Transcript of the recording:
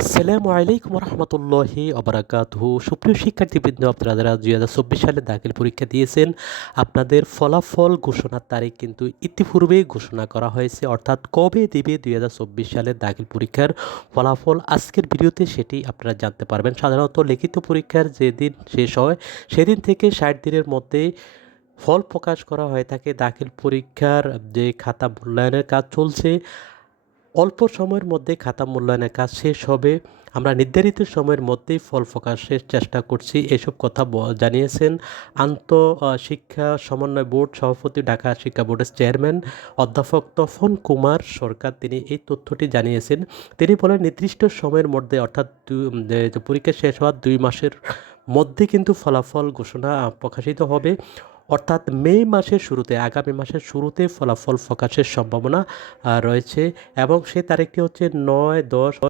আসসালামু আলাইকুম রহমতুল্লাহি অবরাকাতুহু। সুপ্রিয় শিক্ষার্থীবৃন্দ, আপনারা যারা 2024 সালে দাখিল পরীক্ষা দিয়েছেন, আপনাদের ফলাফল ঘোষণার তারিখ কিন্তু ইতিপূর্বেই ঘোষণা করা হয়েছে। অর্থাৎ কবে দিবে 2024 সালের দাখিল পরীক্ষার ফলাফল, আজকের ভিডিওতে সেটি আপনারা জানতে পারবেন। সাধারণত লিখিত পরীক্ষার যেদিন শেষ হয় সেদিন থেকে 60 দিনের মধ্যে ফল প্রকাশ করা হয়ে থাকে। দাখিল পরীক্ষার যে খাতা মূল্যায়নের কাজ চলছে, অল্প সময়ের মধ্যে খাতা মূল্যায়নের কাজ শেষ হবে। আমরা নির্ধারিত সময়ের মধ্যেই ফল প্রকাশের চেষ্টা করছি, এসব কথা জানিয়েছেন শিক্ষা সমন্বয় বোর্ড সভাপতি, ঢাকা শিক্ষা বোর্ডের চেয়ারম্যান অধ্যাপক তপন কুমার সরকার। তিনি এই তথ্যটি জানিয়েছেন। তিনি বলেন, নির্দিষ্ট সময়ের মধ্যে অর্থাৎ পরীক্ষা শেষ হওয়ার 2 মাসের মধ্যে কিন্তু ফলাফল ঘোষণা প্রকাশিত হবে। অর্থাৎ আগামী মাসের শুরুতে ফলাফল প্রকাশের সম্ভাবনা রয়েছে এবং সেই তারিখটি হচ্ছে 9-10